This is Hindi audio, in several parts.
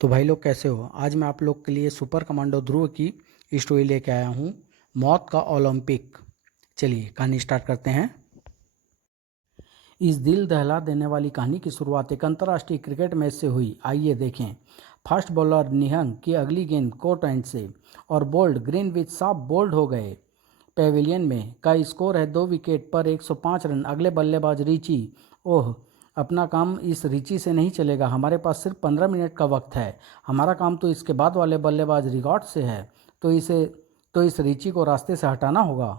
तो भाई लोग कैसे हो। आज मैं आप लोग के लिए सुपर कमांडो ध्रुव की स्टोरी लेके आया हूँ, मौत का ओलंपिक। चलिए कहानी स्टार्ट करते हैं। इस दिल दहला देने वाली कहानी की शुरुआत एक अंतर्राष्ट्रीय क्रिकेट मैच से हुई। आइए देखें। फास्ट बॉलर निहंग की अगली गेंद कोर्ट एंड से और बोल्ड ग्रीनविच साफ बोल्ड हो गए। पेविलियन में का स्कोर है 2 विकेट पर 105 रन। अगले बल्लेबाज रिची। ओह, अपना काम इस रिची से नहीं चलेगा। हमारे पास सिर्फ 15 मिनट का वक्त है। हमारा काम तो इसके बाद वाले बल्लेबाज रिगॉर्ड से है, तो इस रिची को रास्ते से हटाना होगा।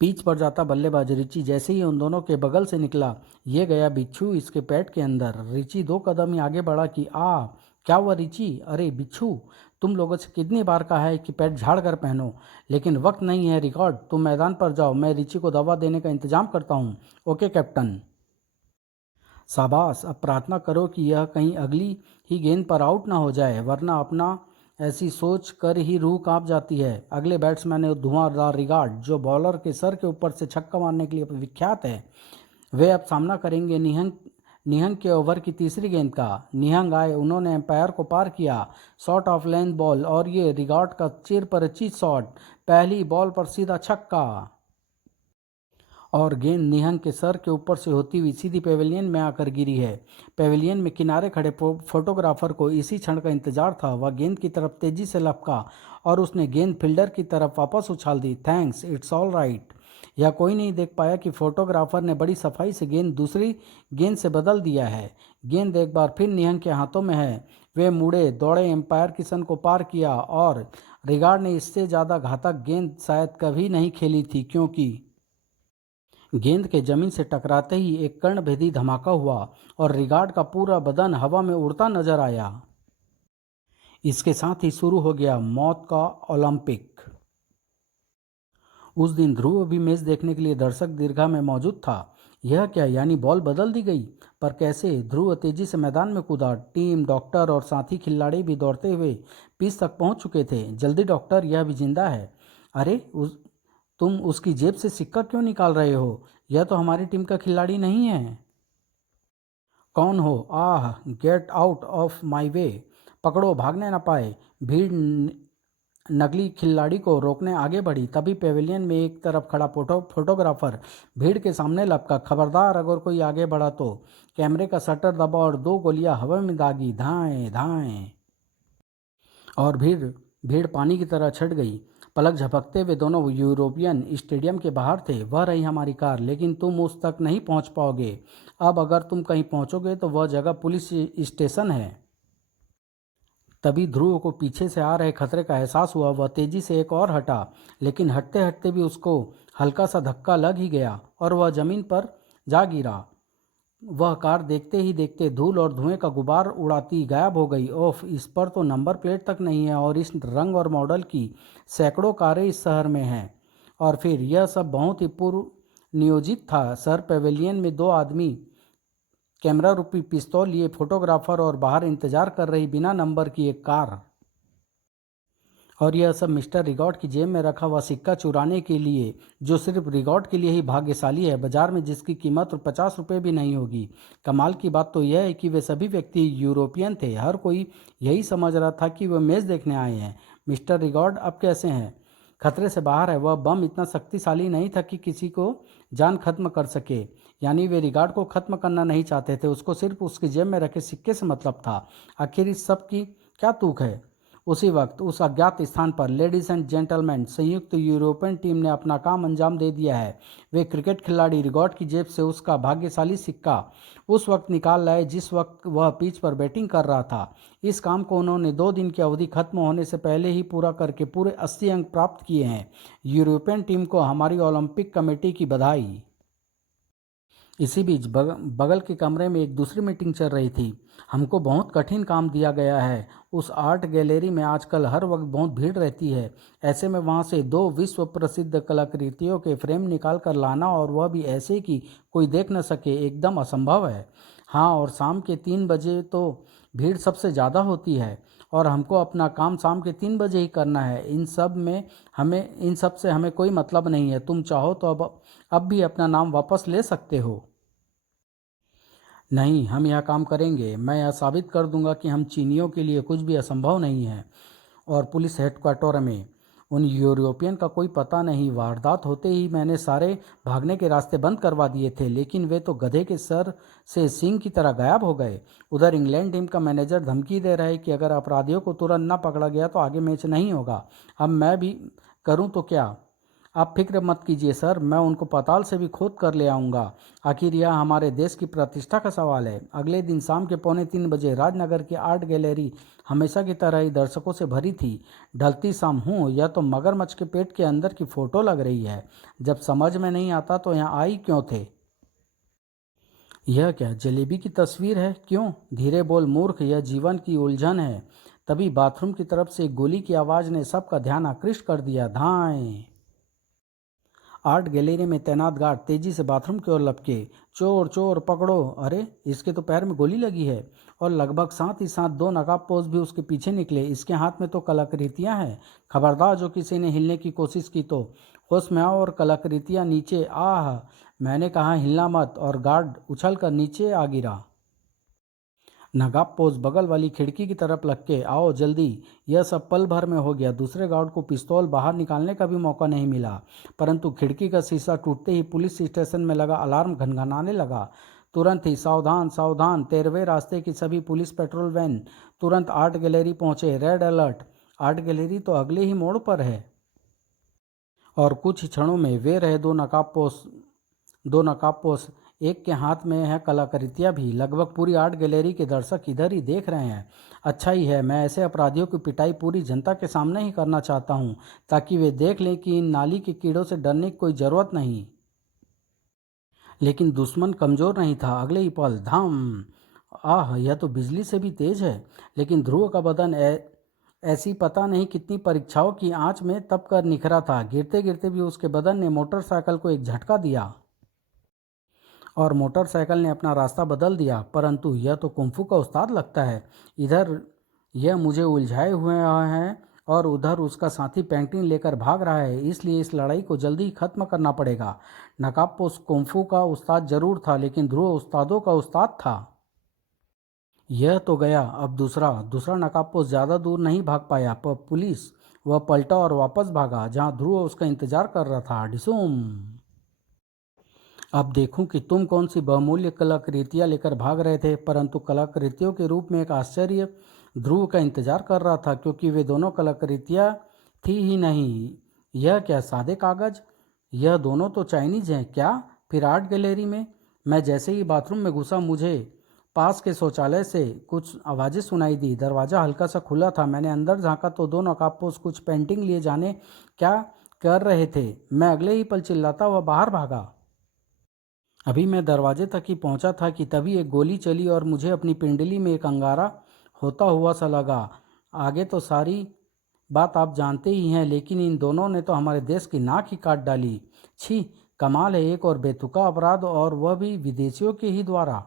पिच पर जाता बल्लेबाज रिची जैसे ही उन दोनों के बगल से निकला, ये गया बिच्छू इसके पैड के अंदर। रिची 2 कदम ही आगे बढ़ा कि क्या हुआ रिची? अरे बिच्छू, तुम लोगों से कितनी बार कहा है कि पैड झाड़ कर पहनो, लेकिन वक्त नहीं है। रिकॉर्ड, तुम मैदान पर जाओ, मैं रिची को दवा देने का इंतजाम करता हूँ। Okay captain. शाबाश, अब प्रार्थना करो कि यह कहीं अगली ही गेंद पर आउट ना हो जाए, वरना अपना ऐसी सोच कर ही रूह कांप जाती है। अगले बैट्समैन है धुआंधार रिगार्ड, जो बॉलर के सर के ऊपर से छक्का मारने के लिए विख्यात है। वे अब सामना करेंगे निहंग निहंग के ओवर की तीसरी गेंद का। निहंग आए, उन्होंने एम्पायर को पार किया। शॉट ऑफ लेंथ बॉल और ये रिगार्ड का चिर परिचित शॉट, पहली बॉल पर सीधा छक्का। और गेंद निहंग के सर के ऊपर से होती हुई सीधी पेविलियन में आकर गिरी है। पेविलियन में किनारे खड़े फोटोग्राफर को इसी क्षण का इंतजार था। वह गेंद की तरफ तेजी से लपका और उसने गेंद फील्डर की तरफ वापस उछाल दी। Thanks, it's all right. यह कोई नहीं देख पाया कि फोटोग्राफर ने बड़ी सफाई से गेंद दूसरी गेंद से बदल दिया है। गेंद एक बार फिर निहंग के हाथों में है। वे मुड़े दौड़े, एम्पायर किशन को पार किया और रिगार्ड ने इससे ज़्यादा घातक गेंद शायद कभी नहीं खेली थी, क्योंकि गेंद के जमीन से टकराते ही एक कर्णभेदी धमाका हुआ और रिगार्ड का पूरा बदन हवा में उड़ता नजर आया। इसके साथ ही शुरू हो गया मौत का ओलंपिक। उस दिन ध्रुव भी मैच देखने के लिए दर्शक दीर्घा में मौजूद था। यह क्या, यानी बॉल बदल दी गई? पर कैसे? ध्रुव तेजी से मैदान में कूदा। टीम, डॉक्टर और साथी खिलाड़ी भी दौड़ते हुए पिच तक पहुंच चुके थे। जल्दी डॉक्टर, यह भी जिंदा है। अरे तुम उसकी जेब से सिक्का क्यों निकाल रहे हो? यह तो हमारी टीम का खिलाड़ी नहीं है। कौन हो? Get out of my way. पकड़ो, भागने न पाए। भीड़ नकली खिलाड़ी को रोकने आगे बढ़ी। तभी पेविलियन में एक तरफ खड़ा फोटोग्राफर भीड़ के सामने लपका। खबरदार, अगर कोई आगे बढ़ा तो। कैमरे का शटर दबा और 2 गोलियां हवा में दागी। धाएं धाएं। और भीड़ भीड़ पानी की तरह छट गई। पलक झपकते हुए दोनों यूरोपियन स्टेडियम के बाहर थे। वह रही हमारी कार, लेकिन तुम उस तक नहीं पहुंच पाओगे। अब अगर तुम कहीं पहुंचोगे तो वह जगह पुलिस स्टेशन है। तभी ध्रुव को पीछे से आ रहे खतरे का एहसास हुआ। वह तेजी से एक और हटा, लेकिन हटते हटते भी उसको हल्का सा धक्का लग ही गया और वह जमीन पर जा गिरा। वह कार देखते ही देखते धूल और धुएं का गुबार उड़ाती गायब हो गई। ओफ, इस पर तो नंबर प्लेट तक नहीं है और इस रंग और मॉडल की सैकड़ों कारें इस शहर में हैं। और फिर यह सब बहुत ही पूर्व नियोजित था सर। पेविलियन में 2 आदमी कैमरा रूपी पिस्तौल लिए, फोटोग्राफर और बाहर इंतजार कर रही बिना नंबर की एक कार। और यह सब मिस्टर रिगॉर्ड की जेब में रखा हुआ सिक्का चुराने के लिए, जो सिर्फ रिगॉर्ड के लिए ही भाग्यशाली है, बाजार में जिसकी कीमत 50 रुपये भी नहीं होगी। कमाल की बात तो यह है कि वे सभी व्यक्ति यूरोपियन थे। हर कोई यही समझ रहा था कि वे मैच देखने आए हैं। मिस्टर रिगॉर्ड अब कैसे हैं? खतरे से बाहर है। वह बम इतना शक्तिशाली नहीं था कि किसी को जान खत्म कर सके। यानी वे रिगार्ड को खत्म करना नहीं चाहते थे, उसको सिर्फ उसकी जेब में रखे सिक्के से मतलब था। आखिर इस सब की क्या तूक है? उसी वक्त उस अज्ञात स्थान पर, लेडीज एंड जेंटलमैन, संयुक्त यूरोपियन टीम ने अपना काम अंजाम दे दिया है। वे क्रिकेट खिलाड़ी रिगॉर्ड की जेब से उसका भाग्यशाली सिक्का उस वक्त निकाल लाए जिस वक्त वह पिच पर बैटिंग कर रहा था। इस काम को उन्होंने 2 दिन की अवधि खत्म होने से पहले ही पूरा करके पूरे 80 अंक प्राप्त किए हैं। यूरोपियन टीम को हमारी ओलंपिक कमेटी की बधाई। इसी बीच बगल के कमरे में एक दूसरी मीटिंग चल रही थी। हमको बहुत कठिन काम दिया गया है। उस आर्ट गैलरी में आजकल हर वक्त बहुत भीड़ रहती है। ऐसे में वहाँ से 2 विश्व प्रसिद्ध कलाकृतियों के फ्रेम निकाल कर लाना, और वह भी ऐसे कि कोई देख न सके, एकदम असंभव है। हाँ, और शाम के 3 बजे तो भीड़ सबसे ज़्यादा होती है और हमको अपना काम शाम के 3 बजे ही करना है। इन सब से हमें कोई मतलब नहीं है। तुम चाहो तो अब भी अपना नाम वापस ले सकते हो। नहीं, हम यह काम करेंगे। मैं यह साबित कर दूंगा कि हम चीनियों के लिए कुछ भी असंभव नहीं है। और पुलिस हेडक्वार्टर में उन यूरोपियन का कोई पता नहीं। वारदात होते ही मैंने सारे भागने के रास्ते बंद करवा दिए थे, लेकिन वे तो गधे के सर से सींग की तरह गायब हो गए। उधर इंग्लैंड टीम का मैनेजर धमकी दे रहा है कि अगर अपराधियों को तुरंत न पकड़ा गया तो आगे मैच नहीं होगा। अब मैं भी करूं तो क्या? आप फिक्र मत कीजिए सर, मैं उनको पाताल से भी खोद कर ले आऊंगा। आखिर यह हमारे देश की प्रतिष्ठा का सवाल है। अगले दिन शाम के 2:45 राजनगर की आर्ट गैलरी हमेशा की तरह ही दर्शकों से भरी थी। ढलती शाम हूँ, यह तो मगरमच्छ के पेट के अंदर की फोटो लग रही है। जब समझ में नहीं आता तो यहाँ आई क्यों थे? यह क्या जलेबी की तस्वीर है? क्यों? धीरे बोल मूर्ख, यह जीवन की उलझन है। तभी बाथरूम की तरफ से एक गोली की आवाज़ ने सबका ध्यान आकृष्ट कर दिया। धाएं! आर्ट गैलरी में तैनात गार्ड तेजी से बाथरूम की ओर लपके। चोर चोर पकड़ो! अरे, इसके तो पैर में गोली लगी है। और लगभग साथ ही साथ दो नकाबपोश भी उसके पीछे निकले। इसके हाथ में तो कलाकृतियां हैं। खबरदार, जो किसी ने हिलने की कोशिश की तो होश में आओ और कलाकृतियां नीचे। आह, मैंने कहा हिलना मत। और गार्ड उछल कर नीचे आ गिरा। नगाब पोज बगल वाली खिड़की की तरफ लग आओ जल्दी। यह सब पल भर में हो गया। दूसरे गार्ड को पिस्तौल बाहर निकालने का भी मौका नहीं मिला, परंतु खिड़की का शीशा टूटते ही पुलिस स्टेशन में लगा अलार्म घनघनाने लगा। तुरंत ही सावधान सावधान, 13वें रास्ते की सभी पुलिस पेट्रोल वैन तुरंत आर्ट गैलरी पहुंचे। Red alert! आर्ट गैलरी तो अगले ही मोड़ पर है। और कुछ ही क्षणों में वे रहे दो नकाबपोश। एक के हाथ में है कलाकृतियां भी। लगभग पूरी आर्ट गैलरी के दर्शक इधर ही देख रहे हैं। अच्छा ही है, मैं ऐसे अपराधियों की पिटाई पूरी जनता के सामने ही करना चाहता हूं, ताकि वे देख लें कि इन नाली के कीड़ों से डरने की कोई ज़रूरत नहीं। लेकिन दुश्मन कमज़ोर नहीं था। अगले ही पल धम! आह, यह तो बिजली से भी तेज है। लेकिन ध्रुव का बदन ऐसी पता नहीं कितनी परीक्षाओं की आंच में तप कर निखरा था। गिरते गिरते भी उसके बदन ने मोटरसाइकिल को एक झटका दिया और मोटरसाइकिल ने अपना रास्ता बदल दिया। परंतु यह तो कुंफू का उस्ताद लगता है। इधर यह मुझे उलझाए हुए है और उधर उसका साथी पेंटिंग लेकर भाग रहा है। इसलिए इस लड़ाई को जल्दी ही खत्म करना पड़ेगा। नकाबपोश कुंफू का उस्ताद जरूर था, लेकिन ध्रुव उस्तादों का उस्ताद था। यह तो गया। अब दूसरा दूसरा नकाबपोश ज़्यादा दूर नहीं भाग पाया। पर पुलिस वह पलटा और वापस भागा जहाँ ध्रुव उसका इंतजार कर रहा था। डिसूम! अब देखूं कि तुम कौन सी बहुमूल्य कलाकृतियां लेकर भाग रहे थे। परंतु कलाकृतियों के रूप में एक आश्चर्य ध्रुव का इंतजार कर रहा था, क्योंकि वे दोनों कलाकृतियां थी ही नहीं। यह क्या सादे कागज? यह दोनों तो चाइनीज हैं क्या? फिर आर्ट गैलरी में मैं जैसे ही बाथरूम में घुसा, मुझे पास के शौचालय से कुछ आवाज़ें सुनाई दी। दरवाज़ा हल्का सा खुला था। मैंने अंदर झांका तो दो नकाबपोश कुछ पेंटिंग लिए जाने क्या कर रहे थे। मैं अगले ही पल चिल्लाता हुआ बाहर भागा। अभी मैं दरवाजे तक ही पहुंचा था कि तभी एक गोली चली और मुझे अपनी पिंडली में एक अंगारा होता हुआ सा लगा। आगे तो सारी बात आप जानते ही हैं, लेकिन इन दोनों ने तो हमारे देश की नाक ही काट डाली। छी! कमाल है, एक और बेतुका अपराध, और वह भी विदेशियों के ही द्वारा।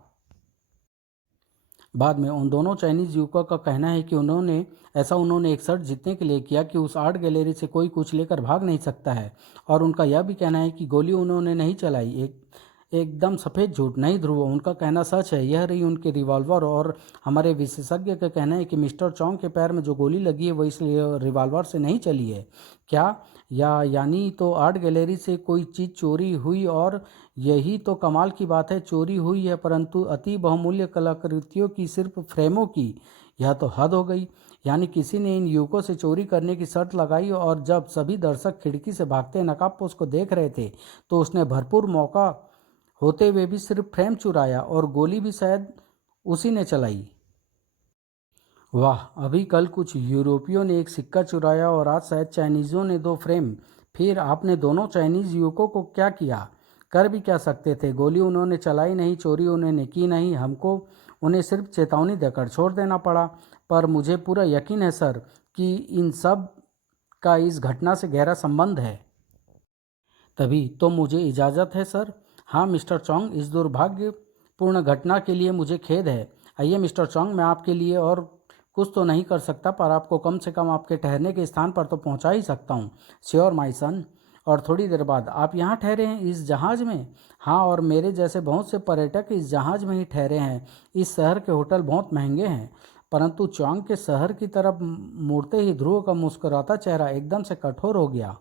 बाद में उन दोनों चाइनीज युवकों का कहना है कि उन्होंने एक शर्त जीतने के लिए किया कि उस आर्ट गैलरी से कोई कुछ लेकर भाग नहीं सकता है। और उनका यह भी कहना है कि गोली उन्होंने नहीं चलाई। एकदम सफ़ेद झूठ। नहीं ध्रुव, उनका कहना सच है। यह रही उनके रिवॉल्वर। और हमारे विशेषज्ञ का कहना है कि मिस्टर चौंग के पैर में जो गोली लगी है वह इस रिवॉल्वर से नहीं चली है। क्या? यानी तो आर्ट गैलरी से कोई चीज़ चोरी हुई। और यही तो कमाल की बात है, चोरी हुई है, परंतु अति बहुमूल्य कलाकृतियों की, सिर्फ फ्रेमों की। यह तो हद हो गई। यानी किसी ने इन युवकों से चोरी करने की शर्त लगाई, और जब सभी दर्शक खिड़की से भागते नकाबपोश को देख रहे थे तो उसने भरपूर मौका होते हुए भी सिर्फ फ्रेम चुराया, और गोली भी शायद उसी ने चलाई। वाह! अभी कल कुछ यूरोपियों ने एक सिक्का चुराया और आज शायद चाइनीज़ों ने दो फ्रेम। फिर आपने दोनों चाइनीज़ युवकों को क्या किया? कर भी क्या सकते थे? गोली उन्होंने चलाई नहीं, चोरी उन्होंने की नहीं। हमको उन्हें सिर्फ चेतावनी देकर छोड़ देना पड़ा। पर मुझे पूरा यकीन है सर कि इन सब का इस घटना से गहरा संबंध है। तभी तो मुझे इजाज़त है सर। हाँ मिस्टर चौंग, इस दुर्भाग्यपूर्ण घटना के लिए मुझे खेद है। आइए मिस्टर चौंग, मैं आपके लिए और कुछ तो नहीं कर सकता, पर आपको कम से कम आपके ठहरने के स्थान पर तो पहुंचा ही सकता हूं। Sure my son. और थोड़ी देर बाद, आप यहाँ ठहरे हैं इस जहाज़ में? हाँ, और मेरे जैसे बहुत से पर्यटक इस जहाज़ में ही ठहरे हैं। इस शहर के होटल बहुत महंगे हैं। परंतु चांग के शहर की तरफ मुड़ते ही ध्रुव का मुस्कुराता चेहरा एकदम से कठोर हो गया।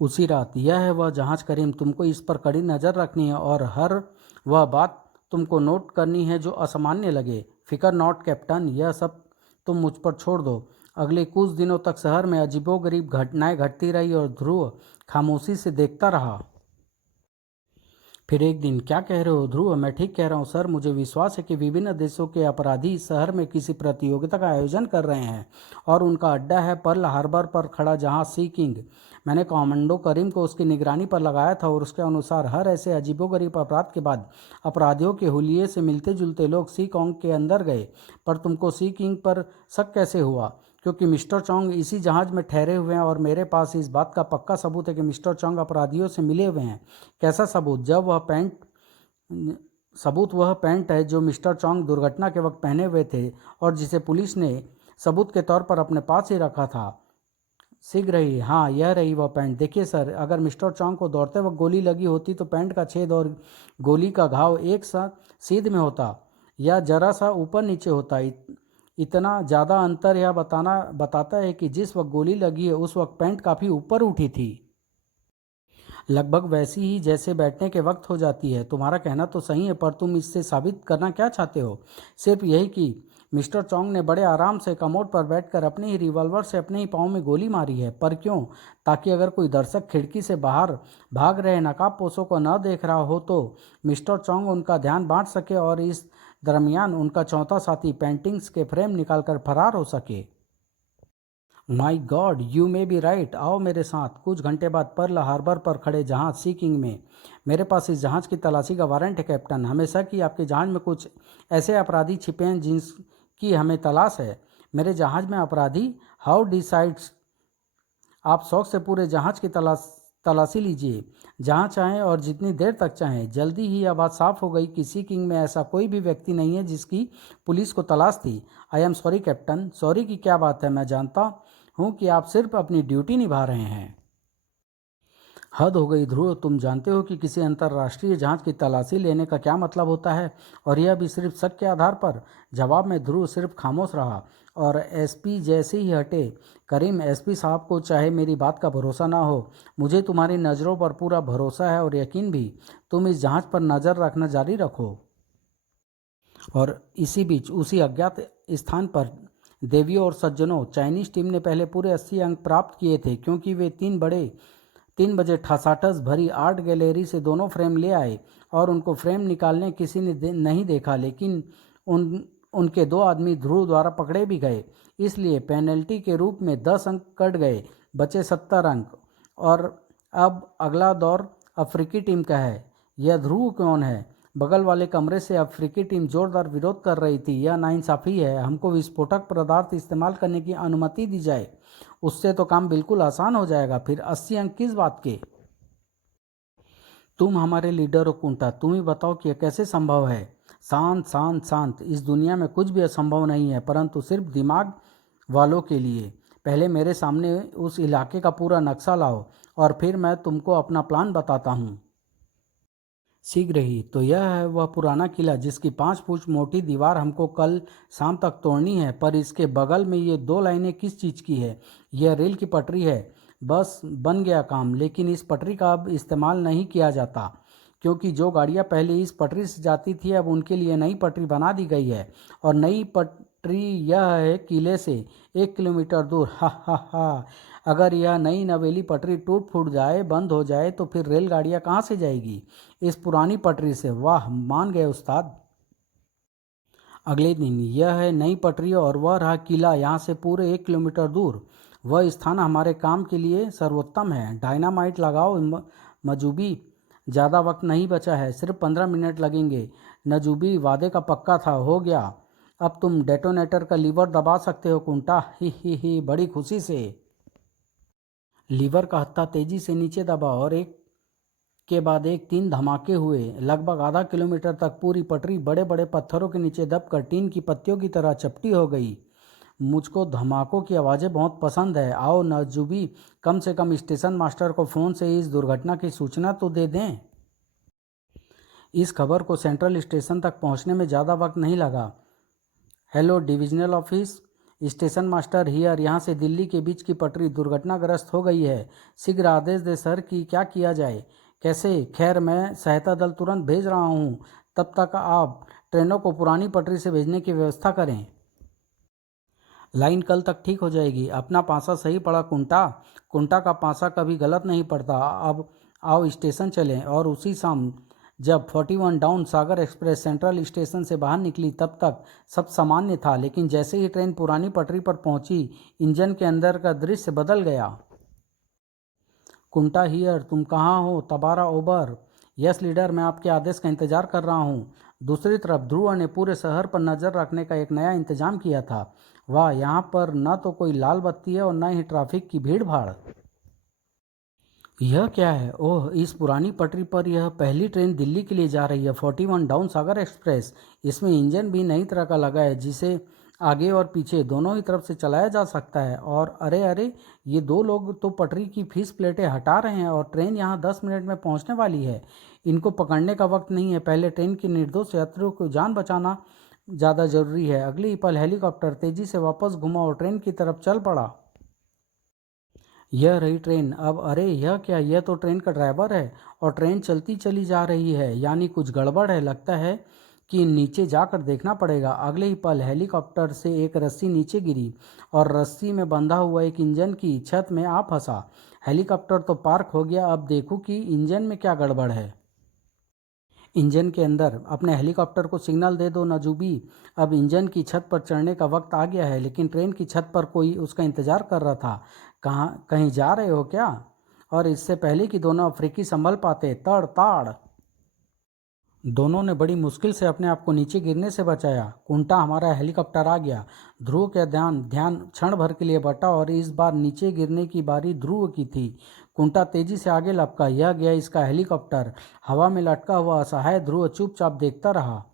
उसी रात, यह है वह जहाज करीम, तुमको इस पर कड़ी नज़र रखनी है और हर वह बात तुमको नोट करनी है जो असामान्य लगे। फिकर नॉट कैप्टन, यह सब तुम मुझ पर छोड़ दो। अगले कुछ दिनों तक शहर में अजीबोगरीब घटनाएं घटती रही और ध्रुव खामोशी से देखता रहा। फिर एक दिन, क्या कह रहे हो ध्रुव? मैं ठीक कह रहा हूँ सर, मुझे विश्वास है कि विभिन्न देशों के अपराधी इस शहर में किसी प्रतियोगिता का आयोजन कर रहे हैं और उनका अड्डा है पर्ल हार्बर पर खड़ा जहाज सी किंग। मैंने कमांडो करीम को उसकी निगरानी पर लगाया था और उसके अनुसार हर ऐसे अजीबोगरीब अपराध के बाद अपराधियों के हुलिये से मिलते जुलते लोग सी कॉन्ग के अंदर गए। पर तुमको सी किंग पर शक कैसे हुआ? क्योंकि मिस्टर चोंग इसी जहाज में ठहरे हुए हैं और मेरे पास इस बात का पक्का सबूत है कि मिस्टर चोंग अपराधियों से मिले हुए हैं। कैसा सबूत? सबूत वह पैंट है जो मिस्टर चोंग दुर्घटना के वक्त पहने हुए थे और जिसे पुलिस ने सबूत के तौर पर अपने पास ही रखा था। सीख रही, हाँ यह रही वह पैंट। देखिए सर, अगर मिस्टर चोंग को दौड़ते वक्त गोली लगी होती तो पैंट का छेद और गोली का घाव एक सा सीध में होता या जरा सा ऊपर नीचे होता। इतना ज़्यादा अंतर यह बताता है कि जिस वक्त गोली लगी है उस वक्त पैंट काफ़ी ऊपर उठी थी, लगभग वैसी ही जैसे बैठने के वक्त हो जाती है। तुम्हारा कहना तो सही है, पर तुम इससे साबित करना क्या चाहते हो? सिर्फ यही कि मिस्टर चोंग ने बड़े आराम से कमोड पर बैठकर अपने ही रिवॉल्वर से अपने ही पाँव में गोली मारी है। पर क्यों? ताकि अगर कोई दर्शक खिड़की से बाहर भाग रहे नकाबपोशों को न देख रहा हो तो मिस्टर चोंग उनका ध्यान बांट सके और इस दरमियान उनका चौथा साथी पेंटिंग्स के फ्रेम निकालकर फरार हो सके। My god, you may be right. आओ मेरे साथ। कुछ घंटे बाद पर्ल हार्बर पर खड़े जहाज सी किंग में, मेरे पास इस जहाज की तलाशी का वारंट है कैप्टन। हमें शक कि आपके जहाज में कुछ ऐसे अपराधी छिपे हैं जिनकी हमें तलाश है। मेरे जहाज में अपराधी? How decides? आप शौक से पूरे जहाज की तलाशी लीजिए, जहाँ चाहें और जितनी देर तक चाहें। जल्दी ही यह बात साफ हो गई कि सी किंग में ऐसा कोई भी व्यक्ति नहीं है जिसकी पुलिस को तलाश थी। I am sorry captain. Sorry की क्या बात है, मैं जानता हूँ कि आप सिर्फ अपनी ड्यूटी निभा रहे हैं। हद हो गई ध्रुव, तुम जानते हो कि किसी अंतर्राष्ट्रीय जहाज की तलाशी लेने का क्या मतलब होता है, और यह भी सिर्फ शक के आधार पर। जवाब में ध्रुव सिर्फ खामोश रहा और एसपी जैसे ही हटे। करीम, एसपी साहब को चाहे मेरी बात का भरोसा ना हो, मुझे तुम्हारी नज़रों पर पूरा भरोसा है और यकीन भी। तुम इस जहाज पर नज़र रखना जारी रखो। और इसी बीच उसी अज्ञात स्थान पर देवियों और सज्जनों, चाइनीज टीम ने पहले पूरे 80 अंक प्राप्त किए थे क्योंकि वे 3 बजे ठसाठस भरी आर्ट गैलरी से दोनों फ्रेम ले आए और उनको फ्रेम निकालने किसी ने नहीं देखा, लेकिन उनके 2 आदमी ध्रुव द्वारा पकड़े भी गए। इसलिए पेनल्टी के रूप में 10 अंक कट गए, बचे 70 अंक। और अब अगला दौर अफ्रीकी टीम का है। यह ध्रुव कौन है? बगल वाले कमरे से अफ्रीकी टीम जोरदार विरोध कर रही थी। यह नाइंसाफ़ी है, हमको विस्फोटक पदार्थ इस्तेमाल करने की अनुमति दी जाए, उससे तो काम बिल्कुल आसान हो जाएगा। फिर 80 अंक किस बात के? तुम हमारे लीडर हो कुंटा, तुम ही बताओ कि यह कैसे संभव है। शांत शांत शांत, इस दुनिया में कुछ भी असंभव नहीं है, परंतु सिर्फ दिमाग वालों के लिए। पहले मेरे सामने उस इलाके का पूरा नक्शा लाओ और फिर मैं तुमको अपना प्लान बताता हूँ। शीघ्र ही। तो यह है वह पुराना किला जिसकी 5 फुट मोटी दीवार हमको कल शाम तक तोड़नी है। पर इसके बगल में ये 2 लाइनें किस चीज़ की है? यह रेल की पटरी है। बस बन गया काम, लेकिन इस पटरी का अब इस्तेमाल नहीं किया जाता क्योंकि जो गाड़ियाँ पहले इस पटरी से जाती थी अब उनके लिए नई पटरी बना दी गई है। और नई पटरी यह है किले से 1 किलोमीटर दूर। हा हा हा। अगर यह नई नवेली पटरी टूट फूट जाए, बंद हो जाए, तो फिर रेलगाड़ियाँ कहाँ से जाएगी? इस पुरानी पटरी से। वाह, मान गए उस्ताद। अगले दिन, यह है नई पटरी और वह रहा किला यहाँ से पूरे 1 किलोमीटर दूर। वह स्थान हमारे काम के लिए सर्वोत्तम है। डायनामाइट लगाओ मजूबी। ज़्यादा वक्त नहीं बचा है, सिर्फ 15 मिनट लगेंगे। नजूबी वादे का पक्का था, हो गया। अब तुम डेटोनेटर का लीवर दबा सकते हो कुंटा। ही बड़ी खुशी से। लीवर का हत्था तेजी से नीचे दबा और एक के बाद एक 3 धमाके हुए। लगभग आधा किलोमीटर तक पूरी पटरी बड़े बड़े पत्थरों के नीचे दबकर टीन की पत्तियों की तरह चपटी हो गई। मुझको धमाकों की आवाज़ें बहुत पसंद है। आओ नजूबी, कम से कम स्टेशन मास्टर को फ़ोन से इस दुर्घटना की सूचना तो दे दें। इस खबर को सेंट्रल स्टेशन तक पहुंचने में ज़्यादा वक्त नहीं लगा। Hello divisional office, station master here. यहाँ से दिल्ली के बीच की पटरी दुर्घटनाग्रस्त हो गई है। शीघ्र आदेश दे सर कि क्या किया जाए। कैसे? खैर, मैं सहायता दल तुरंत भेज रहा हूँ। तब तक आप ट्रेनों को पुरानी पटरी से भेजने की व्यवस्था करें। लाइन कल तक ठीक हो जाएगी। अपना पासा सही पड़ा कुंटा। कुंटा का पासा कभी गलत नहीं पड़ता। अब आओ स्टेशन चलें। और उसी शाम जब 41 डाउन सागर एक्सप्रेस सेंट्रल स्टेशन से बाहर निकली तब तक सब सामान्य था, लेकिन जैसे ही ट्रेन पुरानी पटरी पर पहुंची इंजन के अंदर का दृश्य बदल गया। कुंटा हियर, तुम कहाँ हो? तबारा ओबर। यस लीडर, मैं आपके आदेश का इंतजार कर रहा हूँ। दूसरी तरफ ध्रुव ने पूरे शहर पर नजर रखने का एक नया इंतजाम किया था। वाह, यहाँ पर न तो कोई लाल बत्ती है और न ही ट्रैफिक की भीड़ भाड़। यह क्या है? ओह, इस पुरानी पटरी पर यह पहली ट्रेन दिल्ली के लिए जा रही है, 41 डाउन सागर एक्सप्रेस। इसमें इंजन भी नई तरह का लगा है जिसे आगे और पीछे दोनों ही तरफ से चलाया जा सकता है। और अरे अरे, ये दो लोग तो पटरी की फीस प्लेटें हटा रहे हैं और ट्रेन यहाँ 10 मिनट में पहुँचने वाली है। इनको पकड़ने का वक्त नहीं है, पहले ट्रेन के निर्दोष यात्रियों को जान बचाना ज़्यादा जरूरी है। अगली ही पल हेलीकॉप्टर तेजी से वापस घुमा और ट्रेन की तरफ चल पड़ा। यह रही ट्रेन। अब अरे यह क्या? यह तो ट्रेन का ड्राइवर है और ट्रेन चलती चली जा रही है, यानी कुछ गड़बड़ है। लगता है कि नीचे जाकर देखना पड़ेगा। अगले ही पल हेलीकॉप्टर से एक रस्सी नीचे गिरी और रस्सी में बंधा हुआ एक इंजन की छत में आ फंसा। हेलीकॉप्टर तो पार्क हो गया। अब देखूं कि इंजन में क्या गड़बड़ है। इंजन के अंदर अपने हेलीकॉप्टर को सिग्नल दे दो नजूबी। अब इंजन की छत पर चढ़ने का वक्त आ गया है, लेकिन ट्रेन की छत पर कोई उसका इंतजार कर रहा था। कहाँ, कहीं जा रहे हो क्या? और इससे पहले कि दोनों अफ्रीकी संभल पाते, तड़ ताड़ दोनों ने बड़ी मुश्किल से अपने आप को नीचे गिरने से बचाया। कुंटा, हमारा हेलीकॉप्टर आ गया। ध्रुव का ध्यान ध्यान क्षण भर के लिए बटा और इस बार नीचे गिरने की बारी ध्रुव की थी। कुंटा तेजी से आगे लपका। यह गया इसका हेलीकॉप्टर। हवा में लटका हुआ असहाय ध्रुव चुपचाप देखता रहा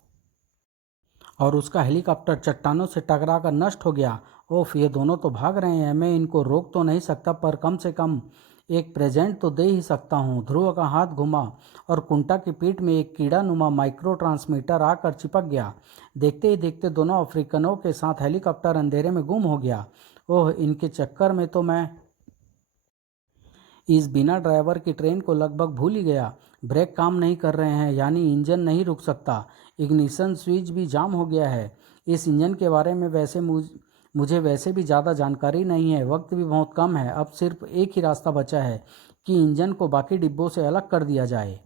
और उसका हेलीकॉप्टर चट्टानों से टकराकर नष्ट हो गया। ओफ, ये दोनों तो भाग रहे हैं। मैं इनको रोक तो नहीं सकता, पर कम से कम एक प्रेजेंट तो दे ही सकता हूँ। ध्रुव का हाथ घुमा और कुंटा की पीठ में एक कीड़ानुमा माइक्रो ट्रांसमीटर आकर चिपक गया। देखते ही देखते दोनों अफ्रीकनों के साथ हेलीकॉप्टर अंधेरे में गुम हो गया। ओह, इनके चक्कर में तो मैं इस बिना ड्राइवर की ट्रेन को लगभग भूल ही गया। ब्रेक काम नहीं कर रहे हैं, यानी इंजन नहीं रुक सकता। इग्निशन स्विच भी जाम हो गया है। इस इंजन के बारे में मुझे वैसे भी ज़्यादा जानकारी नहीं है। वक्त भी बहुत कम है। अब सिर्फ एक ही रास्ता बचा है कि इंजन को बाकी डिब्बों से अलग कर दिया जाए।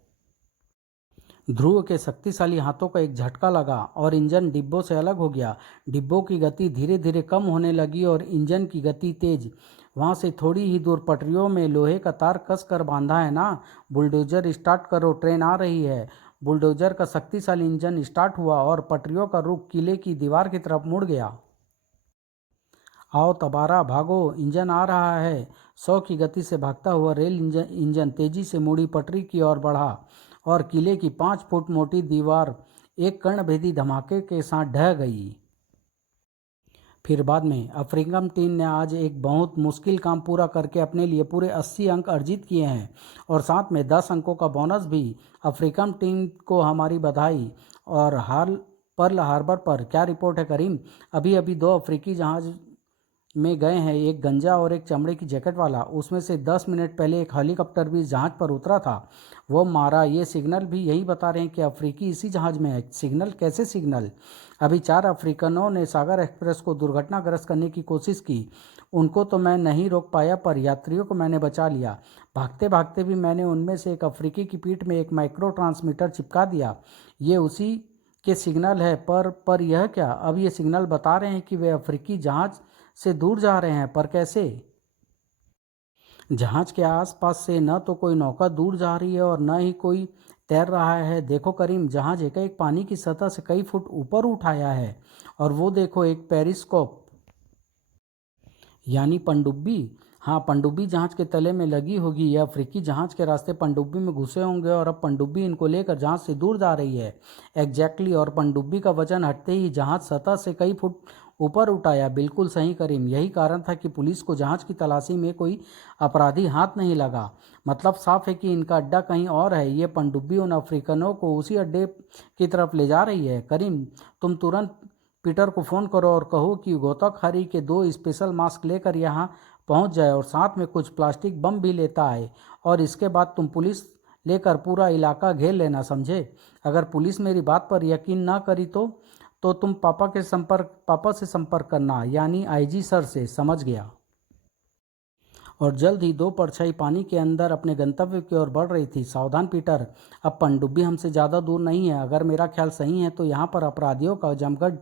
ध्रुव के शक्तिशाली हाथों का एक झटका लगा और इंजन डिब्बों से अलग हो गया। डिब्बों की गति धीरे धीरे कम होने लगी और इंजन की गति तेज। वहां से थोड़ी ही दूर पटरियों में लोहे का तार कस कर बांधा है ना। बुलडोजर स्टार्ट करो, ट्रेन आ रही है। बुलडोजर का शक्तिशाली इंजन स्टार्ट हुआ और पटरियों का रुख किले की दीवार की तरफ मुड़ गया। आओ तबारा, भागो, इंजन आ रहा है। 100 की गति से भागता हुआ रेल इंजन तेजी से मुड़ी पटरी की ओर बढ़ा और किले की 5 फुट मोटी दीवार एक कर्णभेदी धमाके के साथ ढह गई। फिर बाद में अफ्रीकन टीम ने आज एक बहुत मुश्किल काम पूरा करके अपने लिए पूरे 80 अंक अर्जित किए हैं और साथ में 10 अंकों का बोनस भी। अफ्रीकन टीम को हमारी बधाई। और हाल पर्ल हार्बर पर क्या रिपोर्ट है करीम? अभी अभी 2 अफ्रीकी जहाज में गए हैं, एक गंजा और एक चमड़े की जैकेट वाला। उसमें से 10 मिनट पहले एक हेलीकॉप्टर भी जहाज पर उतरा था। वो मारा। ये सिग्नल भी यही बता रहे हैं कि अफ्रीकी इसी जहाज में है। सिग्नल? कैसे सिग्नल? अभी 4 अफ्रीकनों ने सागर एक्सप्रेस को दुर्घटनाग्रस्त करने की कोशिश की। उनको तो मैं नहीं रोक पाया, पर यात्रियों को मैंने बचा लिया। भागते भागते भी मैंने उनमें से एक अफ्रीकी की पीठ में एक माइक्रो ट्रांसमीटर चिपका दिया। ये उसी के सिग्नल है। पर यह क्या? अब ये सिग्नल बता रहे हैं कि वे अफ्रीकी जहाज से दूर जा रहे हैं, पर कैसे? जहाज के आसपास से न तो कोई नौका दूर जा रही है और न ही कोई तैर रहा है। देखो करीम, जहाज एकाएक पानी की सतह से कई फुट ऊपर उठाया है। और वो देखो, एक पेरिस्कोप यानी पनडुब्बी। हाँ, पनडुब्बी जहाज के तले में लगी होगी। यह अफ्रीकी जहाज के रास्ते पनडुब्बी में घुसे होंगे और अब पनडुब्बी इनको लेकर जहाज से दूर जा रही है। एग्जैक्टली। और पनडुब्बी का वजन हटते ही जहाज सतह से कई फुट ऊपर उठाया। बिल्कुल सही करीम, यही कारण था कि पुलिस को जहाज की तलाशी में कोई अपराधी हाथ नहीं लगा। मतलब साफ है कि इनका अड्डा कहीं और है। ये पनडुब्बी उन अफ्रीकनों को उसी अड्डे की तरफ ले जा रही है। करीम, तुम तुरंत पीटर को फ़ोन करो और कहो कि गोताखोरी के 2 स्पेशल मास्क लेकर यहाँ पहुँच जाए और साथ में कुछ प्लास्टिक बम भी लेता आए। और इसके बाद तुम पुलिस लेकर पूरा इलाका घेर लेना, समझे? अगर पुलिस मेरी बात पर यकीन ना करी तो तुम पापा से संपर्क करना, यानी आईजी सर से। समझ गया। और जल्द ही 2 परछाई पानी के अंदर अपने गंतव्य की ओर बढ़ रही थी। सावधान पीटर, अब पनडुब्बी हमसे ज़्यादा दूर नहीं है। अगर मेरा ख्याल सही है तो यहाँ पर अपराधियों का जमघट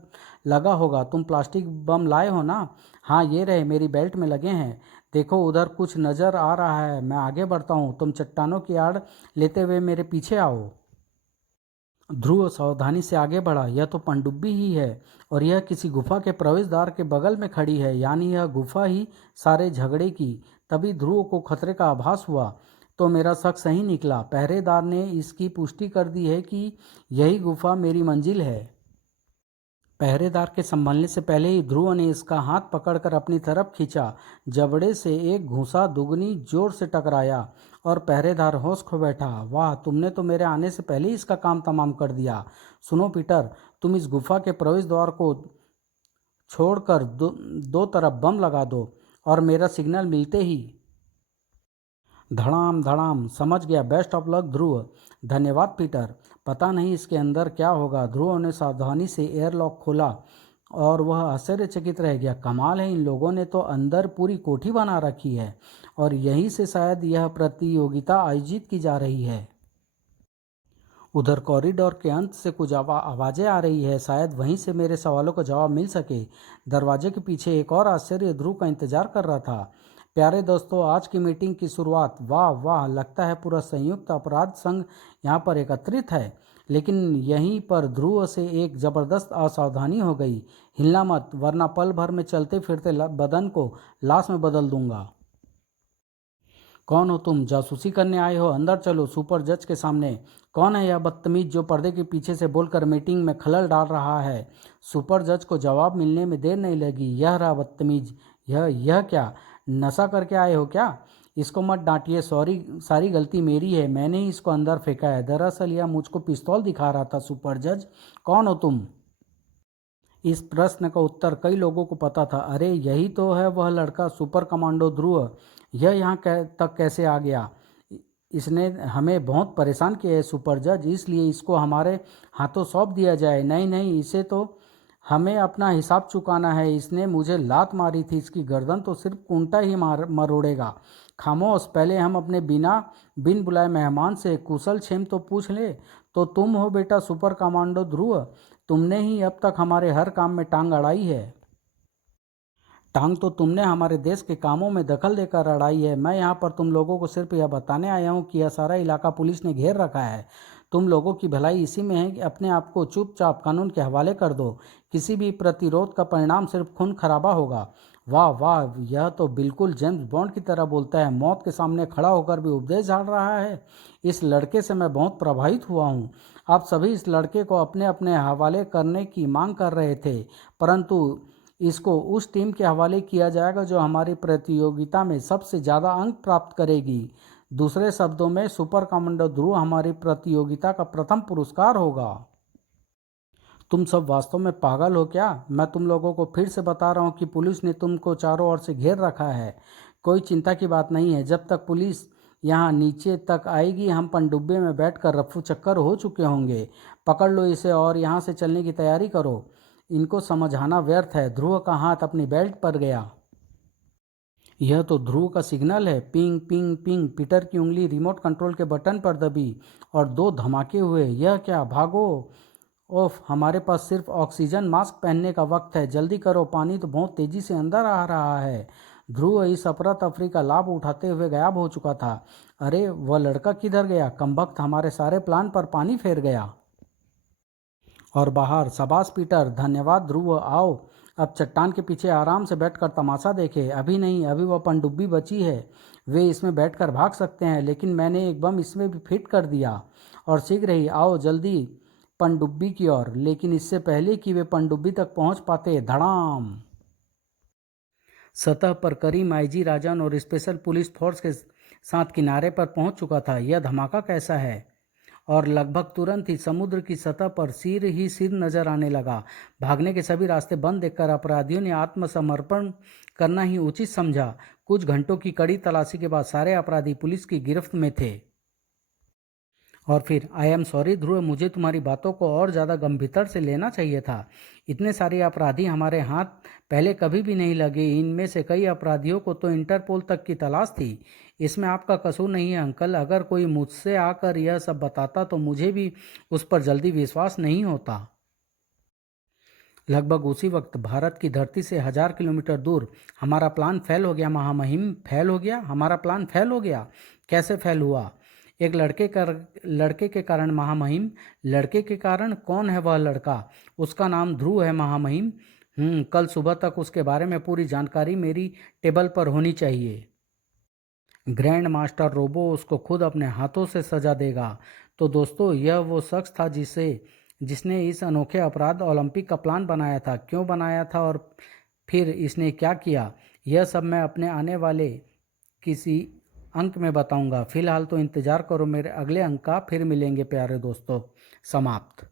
लगा होगा। तुम प्लास्टिक बम लाए हो ना? हाँ, ये रहे, मेरी बेल्ट में लगे हैं। देखो, उधर कुछ नज़र आ रहा है। मैं आगे बढ़ता हूँ, तुम चट्टानों की आड़ लेते हुए मेरे पीछे आओ। ध्रुव सावधानी से आगे बढ़ा। यह तो पनडुब्बी ही है और यह किसी गुफा के प्रवेश द्वार के बगल में खड़ी है, यानी यह गुफा ही सारे झगड़े की। तभी ध्रुव को खतरे का आभास हुआ। तो मेरा शक सही निकला। पहरेदार ने इसकी पुष्टि कर दी है कि यही गुफा मेरी मंजिल है। पहरेदार के संभलने से पहले ही ध्रुव ने इसका हाथ पकड़कर अपनी तरफ खींचा। जबड़े से एक घूंसा दुगनी जोर से टकराया और पहरेदार होश खो बैठा। वाह, तुमने तो मेरे आने से पहले ही इसका काम तमाम कर दिया। सुनो पीटर, तुम इस गुफा के प्रवेश द्वार को छोड़कर दो तरफ बम लगा दो और मेरा सिग्नल मिलते ही धड़ाम धड़ाम। समझ गया। बेस्ट ऑफ लक ध्रुव। धन्यवाद पीटर। पता नहीं इसके अंदर क्या होगा। ध्रुव ने सावधानी से एयरलॉक खोला और वह आश्चर्यचकित रह गया। कमाल है, इन लोगों ने तो अंदर पूरी कोठी बना रखी है और यहीं से शायद यह प्रतियोगिता आयोजित की जा रही है। उधर कॉरिडोर के अंत से कुछ आवाज़ें आ रही है। शायद वहीं से मेरे सवालों का जवाब मिल सके। दरवाजे के पीछे एक और आश्चर्य ध्रुव का इंतजार कर रहा था। प्यारे दोस्तों, आज की मीटिंग की शुरुआत। वाह वाह, लगता है पूरा संयुक्त अपराध संघ यहाँ पर एकत्रित है। लेकिन यहीं पर ध्रुव से एक जबरदस्त असावधानी हो गई। हिलना मत, वरना पल भर में चलते फिरते बदन को लाश में बदल दूंगा। कौन हो तुम? जासूसी करने आए हो? अंदर चलो। सुपर जज के सामने। कौन है यह बदतमीज जो पर्दे के पीछे से बोलकर मीटिंग में खलल डाल रहा है? सुपर जज को जवाब मिलने में देर नहीं लगी। यह रहा बदतमीज। यह क्या, नशा करके आए हो क्या? इसको मत डांटिए। सॉरी, सारी गलती मेरी है। मैंने ही इसको अंदर फेंका है। दरअसल यह मुझको पिस्तौल दिखा रहा था। सुपर जज, कौन हो तुम? इस प्रश्न का उत्तर कई लोगों को पता था। अरे, यही तो है वह लड़का, सुपर कमांडो ध्रुव। यह यहाँ तक कैसे आ गया? इसने हमें बहुत परेशान किया है सुपर जज, इसलिए इसको हमारे हाथों सौंप दिया जाए। नहीं नहीं, इसे तो हमें अपना हिसाब चुकाना है। इसने मुझे लात मारी थी। इसकी गर्दन तो सिर्फ कुंटा ही मरोड़ेगा। खामोश, पहले हम अपने बिन बुलाए मेहमान से कुशल क्षेम तो पूछ ले। तो तुम हो बेटा सुपर कमांडो ध्रुव? तुमने ही अब तक हमारे हर काम में टांग अड़ाई है। टांग तो तुमने हमारे देश के कामों में दखल देकर अड़ाई है। मैं यहाँ पर तुम लोगों को सिर्फ यह बताने आया हूँ कि यह सारा इलाका पुलिस ने घेर रखा है। तुम लोगों की भलाई इसी में है कि अपने आप को चुपचाप कानून के हवाले कर दो। किसी भी प्रतिरोध का परिणाम सिर्फ खून खराबा होगा। वाह वाह, यह तो बिल्कुल जेम्स बॉन्ड की तरह बोलता है। मौत के सामने खड़ा होकर भी उपदेश झाड़ रहा है। इस लड़के से मैं बहुत प्रभावित हुआ हूँ। आप सभी इस लड़के को अपने अपने हवाले करने की मांग कर रहे थे, परंतु इसको उस टीम के हवाले किया जाएगा जो हमारी प्रतियोगिता में सबसे ज़्यादा अंक प्राप्त करेगी। दूसरे शब्दों में, सुपर कमांडो ध्रुव हमारी प्रतियोगिता का प्रथम पुरस्कार होगा। तुम सब वास्तव में पागल हो क्या? मैं तुम लोगों को फिर से बता रहा हूँ कि पुलिस ने तुमको चारों ओर से घेर रखा है। कोई चिंता की बात नहीं है। जब तक पुलिस यहाँ नीचे तक आएगी, हम पनडुब्बे में बैठकर रफ्फू चक्कर हो चुके होंगे। पकड़ लो इसे और यहाँ से चलने की तैयारी करो। इनको समझाना व्यर्थ है। ध्रुव का हाथ अपनी बेल्ट पर गया। यह तो ध्रुव का सिग्नल है। Ping ping ping. पीटर की उंगली रिमोट कंट्रोल के बटन पर दबी और 2 धमाके हुए। यह क्या, भागो! ओफ, हमारे पास सिर्फ ऑक्सीजन मास्क पहनने का वक्त है। जल्दी करो, पानी तो बहुत तेजी से अंदर आ रहा है। ध्रुव इस अफरा तफरी का लाभ उठाते हुए गायब हो चुका था। अरे, वह लड़का किधर गया? कमबख्त, हमारे सारे प्लान पर पानी फेर गया। और बाहर, शाबाश पीटर, धन्यवाद ध्रुव। आओ अब चट्टान के पीछे आराम से बैठकर तमाशा देखे। अभी नहीं, अभी वह पनडुब्बी बची है, वे इसमें बैठकर भाग सकते हैं, लेकिन मैंने एक बम इसमें भी फिट कर दिया और शीघ्र ही आओ जल्दी पनडुब्बी की ओर। लेकिन इससे पहले कि वे पनडुब्बी तक पहुंच पाते, धड़ाम! सतह पर करीम आईजी राजन और स्पेशल पुलिस फोर्स के साथ किनारे पर पहुंच चुका था। यह धमाका कैसा है? और लगभग तुरंत ही समुद्र की सतह पर सिर ही सिर नजर आने लगा। भागने के सभी रास्ते बंद देखकर अपराधियों ने आत्मसमर्पण करना ही उचित समझा। कुछ घंटों की कड़ी तलाशी के बाद सारे अपराधी पुलिस की गिरफ्त में थे। और फिर आई एम सॉरी ध्रुव, मुझे तुम्हारी बातों को और ज़्यादा गंभीरता से लेना चाहिए था। इतने सारे अपराधी हमारे हाथ पहले कभी भी नहीं लगे। इनमें से कई अपराधियों को तो इंटरपोल तक की तलाश थी। इसमें आपका कसूर नहीं है अंकल। अगर कोई मुझसे आकर यह सब बताता तो मुझे भी उस पर जल्दी विश्वास नहीं होता। लगभग उसी वक्त भारत की धरती से 1000 किलोमीटर दूर हमारा प्लान फेल हो गया। महामहिम, फेल हो गया? हमारा प्लान फेल हो गया? कैसे फेल हुआ? एक लड़के के कारण महामहिम। लड़के के कारण? कौन है वह लड़का? उसका नाम ध्रुव है महामहिम। कल सुबह तक उसके बारे में पूरी जानकारी मेरी टेबल पर होनी चाहिए। ग्रैंड मास्टर रोबो उसको खुद अपने हाथों से सजा देगा। तो दोस्तों, यह वो शख्स था जिसने इस अनोखे अपराध ओलंपिक का प्लान बनाया था। क्यों बनाया था और फिर इसने क्या किया, यह सब मैं अपने आने वाले किसी अंक में बताऊंगा। फिलहाल तो इंतज़ार करो मेरे अगले अंक का। फिर मिलेंगे प्यारे दोस्तों। समाप्त।